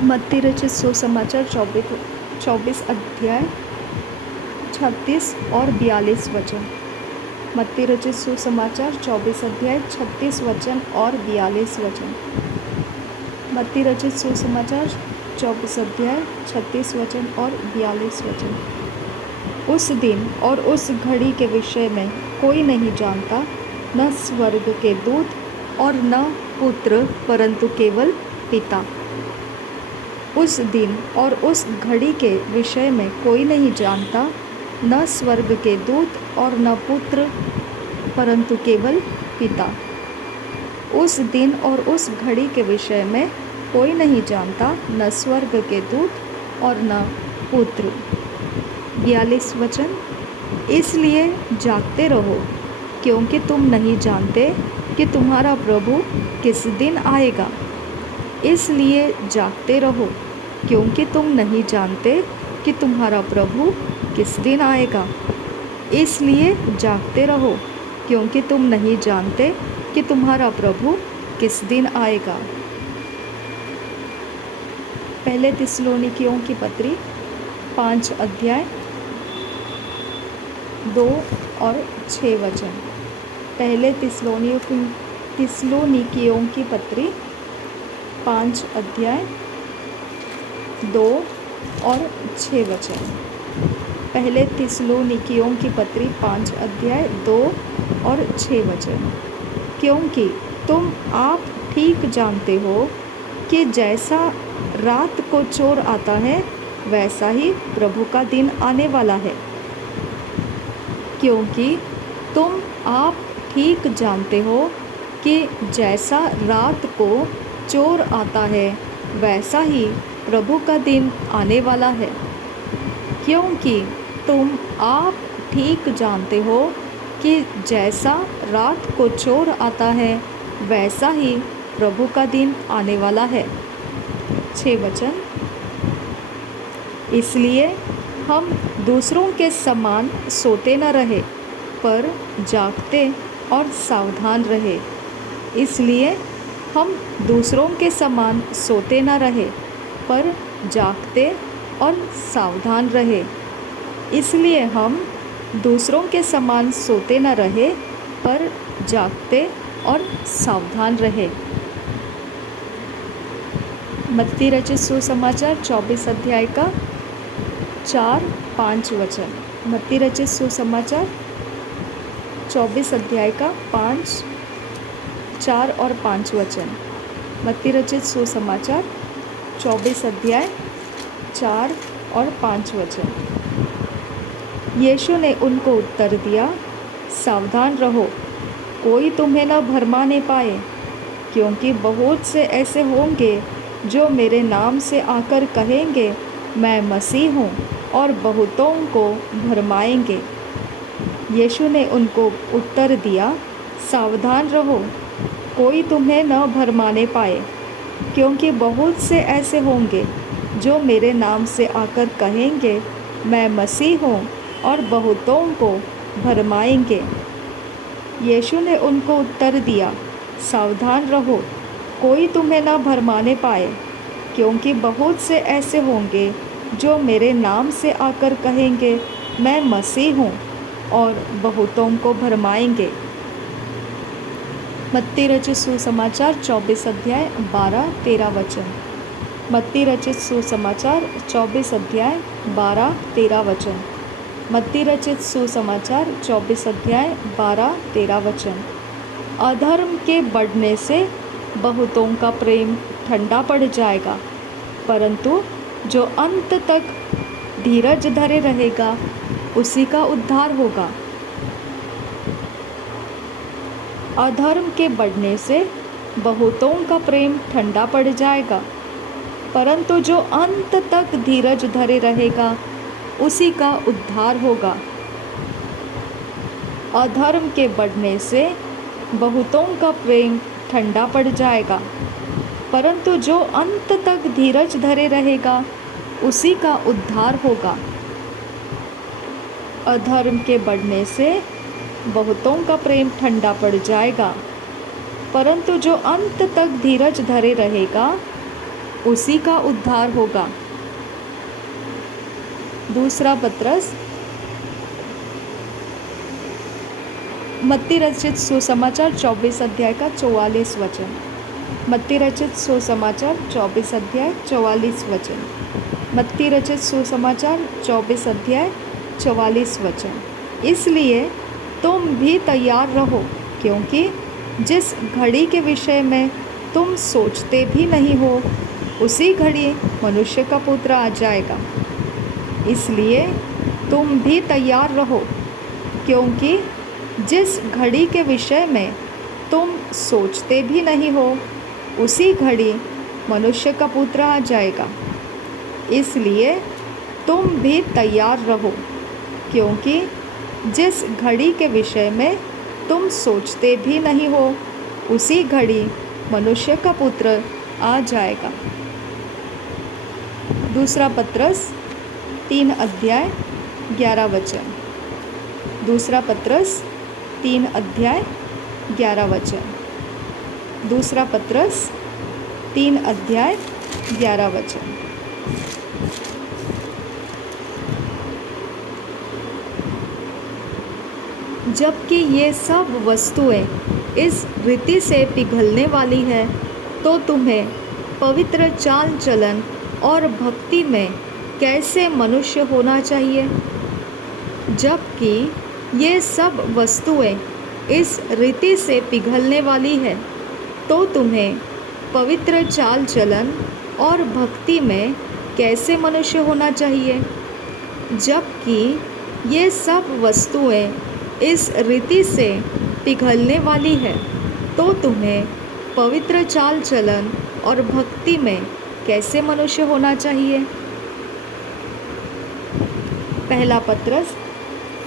मत्ती रचित सुसमाचार 24 अध्याय 36 और 42 वचन। मत्ती रचित सुसमाचार 24 अध्याय 36 वचन और 42 वचन। मत्ती रचित सुसमाचार 24 अध्याय 36 वचन और 42 वचन। उस दिन और उस घड़ी के विषय में कोई नहीं जानता, न स्वर्ग के दूत और न पुत्र, परंतु केवल पिता। उस दिन और उस घड़ी के विषय में कोई नहीं जानता, न स्वर्ग के दूत और न पुत्र, परंतु केवल पिता। उस दिन और उस घड़ी के विषय में कोई नहीं जानता, न स्वर्ग के दूत और न पुत्र। 42 वचन। इसलिए जागते रहो, क्योंकि तुम नहीं जानते कि तुम्हारा प्रभु किस दिन आएगा। इसलिए जागते रहो, क्योंकि तुम नहीं जानते कि तुम्हारा प्रभु किस दिन आएगा। इसलिए जागते रहो, क्योंकि तुम नहीं जानते कि तुम्हारा प्रभु किस दिन आएगा। पहले थिस्सलुनीकियों की पत्री 5 अध्याय 2 और 6 वचन। पहले थिस्सलुनीकियों की पत्री 5 अध्याय 2 और 6 वचन। पहले थिस्सलुनीकियों की पत्री 5 अध्याय 2 और 6 वचन। क्योंकि तुम आप ठीक जानते हो कि जैसा रात को चोर आता है, वैसा ही प्रभु का दिन आने वाला है। क्योंकि तुम आप ठीक जानते हो कि जैसा रात को चोर आता है, वैसा ही प्रभु का दिन आने वाला है। क्योंकि तुम आप ठीक जानते हो कि जैसा रात को चोर आता है, वैसा ही प्रभु का दिन आने वाला है। 6 वचन। इसलिए हम दूसरों के समान सोते न रहे, पर जागते और सावधान रहे। इसलिए हम दूसरों के समान सोते न रहे, पर जागते और सावधान रहे। इसलिए हम दूसरों के समान सोते न रहे, पर जागते और सावधान रहे। मत्ती रचित सुसमाचार 24 अध्याय का 4-5 वचन। मत्ती रचित सुसमाचार 24 अध्याय का 5, 4 और 5 वचन। मत्ती रचित सुसमाचार 24 अध्याय 4 और 5 वचन। यीशु ने उनको उत्तर दिया, सावधान रहो, कोई तुम्हें न भरमाने पाए, क्योंकि बहुत से ऐसे होंगे जो मेरे नाम से आकर कहेंगे, मैं मसीह हूँ, और बहुतों को भरमाएंगे। यीशु ने उनको उत्तर दिया, सावधान रहो, कोई तुम्हें न भरमाने पाए, क्योंकि बहुत से ऐसे होंगे जो मेरे नाम से आकर कहेंगे, मैं मसीह हूँ, और बहुतों को भरमाएंगे। यीशु ने उनको उत्तर दिया, सावधान रहो, कोई तुम्हें न भरमाने पाए, क्योंकि बहुत से ऐसे होंगे जो मेरे नाम से आकर कहेंगे, मैं मसीह हूँ, और बहुतों को भरमाएंगे। मत्ती रचित सुसमाचार 24 अध्याय 12-13 वचन। मत्ती रचित सुसमाचार 24 अध्याय 12-13 वचन। मत्ती रचित सुसमाचार 24 अध्याय 12-13 वचन। अधर्म के बढ़ने से बहुतों का प्रेम ठंडा पड़ जाएगा, परंतु जो अंत तक धीरज धरे रहेगा, उसी का उद्धार होगा। अधर्म के बढ़ने से बहुतों का प्रेम ठंडा पड़ जाएगा, परंतु जो अंत तक धीरज धरे रहेगा, उसी का उद्धार होगा। अधर्म के बढ़ने से बहुतों का प्रेम ठंडा पड़ जाएगा, परंतु जो अंत तक धीरज धरे रहेगा, उसी का उद्धार होगा। अधर्म के बढ़ने से बहुतों का प्रेम ठंडा पड़ जाएगा, परंतु जो अंत तक धीरज धरे रहेगा, उसी का उद्धार होगा। दूसरा पत्रस मत्ती रचित सुसमाचार 24 अध्याय का 44 वचन। मत्ती रचित सुसमाचार 24 अध्याय 44 वचन। मत्ती रचित सुसमाचार 24 अध्याय 44 वचन। इसलिए तुम भी तैयार रहो, क्योंकि जिस घड़ी के विषय में तुम सोचते भी नहीं हो, उसी घड़ी मनुष्य का पुत्र आ जाएगा। इसलिए तुम भी तैयार रहो, क्योंकि जिस घड़ी के विषय में तुम सोचते भी नहीं हो, उसी घड़ी मनुष्य का पुत्र आ जाएगा। इसलिए तुम भी तैयार रहो, क्योंकि जिस घड़ी के विषय में तुम सोचते भी नहीं हो, उसी घड़ी मनुष्य का पुत्र आ जाएगा। दूसरा पत्रस 3 अध्याय 11 वचन। दूसरा पत्रस 3 अध्याय 11 वचन। दूसरा पत्रस 3 अध्याय 11 वचन। जबकि ये सब वस्तुएं इस रीति से पिघलने वाली है, तो तुम्हें पवित्र चाल चलन और भक्ति में कैसे मनुष्य होना चाहिए। जबकि ये सब वस्तुएं इस रीति से पिघलने वाली है, तो तुम्हें पवित्र चाल चलन और भक्ति में कैसे मनुष्य होना चाहिए। जबकि ये सब वस्तुएं इस रीति से पिघलने वाली है, तो तुम्हें पवित्र चाल चलन और भक्ति में कैसे मनुष्य होना चाहिए। पहला पत्रस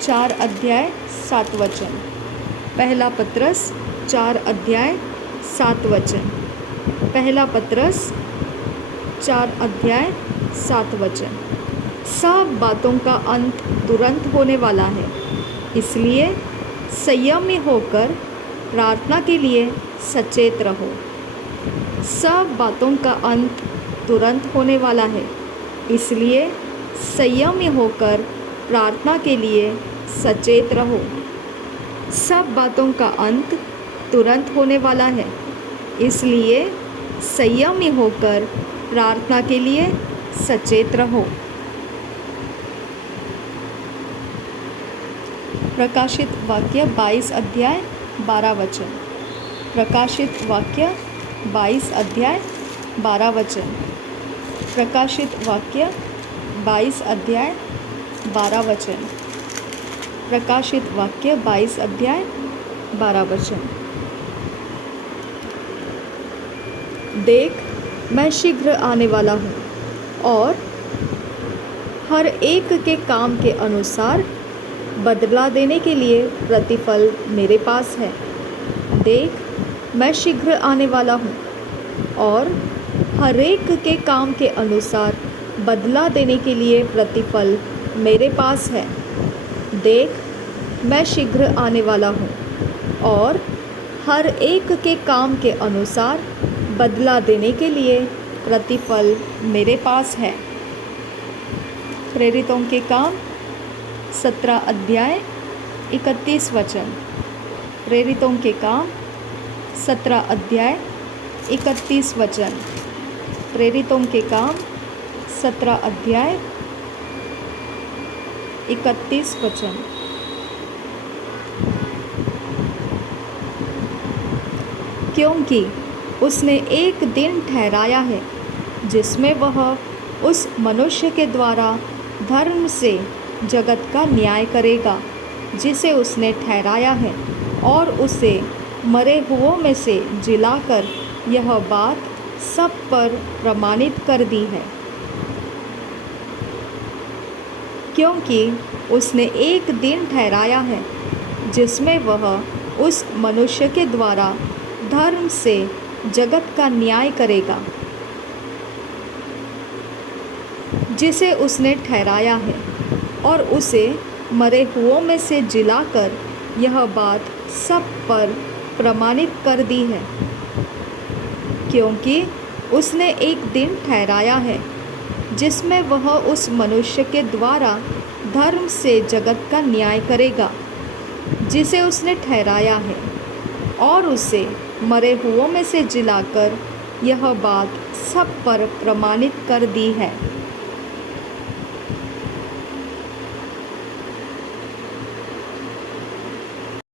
4 अध्याय 7 वचन। पहला पत्रस 4 अध्याय 7 वचन। पहला पत्रस 4 अध्याय 7 वचन। सब बातों का अंत तुरंत होने वाला है, इसलिए संयमी होकर प्रार्थना के लिए सचेत रहो। सब बातों का अंत तुरंत होने वाला है, इसलिए संयमी होकर प्रार्थना के लिए सचेत रहो। सब बातों का अंत तुरंत होने वाला है, इसलिए संयमी होकर प्रार्थना के लिए सचेत रहो। प्रकाशित वाक्य 22 अध्याय 12 वचन। प्रकाशित वाक्य 22 अध्याय 12 वचन। प्रकाशित वाक्य 22 अध्याय 12 वचन। प्रकाशित वाक्य 22 अध्याय 12 वचन। देख, मैं शीघ्र आने वाला हूँ, और हर एक के काम के अनुसार बदला देने के लिए प्रतिफल मेरे पास है। देख, मैं शीघ्र आने वाला हूँ, और हर एक के काम के अनुसार बदला देने के लिए प्रतिफल मेरे पास है। देख, मैं शीघ्र आने वाला हूँ, और हर एक के काम के अनुसार बदला देने के लिए प्रतिफल मेरे पास है। प्रेरितों के काम 17 अध्याय 31 वचन। प्रेरितों के काम 17 अध्याय 31 वचन। प्रेरितों के काम 17 अध्याय 31 वचन। क्योंकि उसने एक दिन ठहराया है, जिसमें वह उस मनुष्य के द्वारा धर्म से जगत का न्याय करेगा, जिसे उसने ठहराया है, और उसे मरे हुओं में से जिलाकर यह बात सब पर प्रमाणित कर दी है। क्योंकि उसने एक दिन ठहराया है, जिसमें वह उस मनुष्य के द्वारा धर्म से जगत का न्याय करेगा, जिसे उसने ठहराया है, और उसे मरे हुओं में से जिलाकर यह बात सब पर प्रमाणित कर दी है। क्योंकि उसने एक दिन ठहराया है जिसमें वह उस मनुष्य के द्वारा धर्म से जगत का न्याय करेगा जिसे उसने ठहराया है, और उसे मरे हुओं में से जिलाकर यह बात सब पर प्रमाणित कर दी है।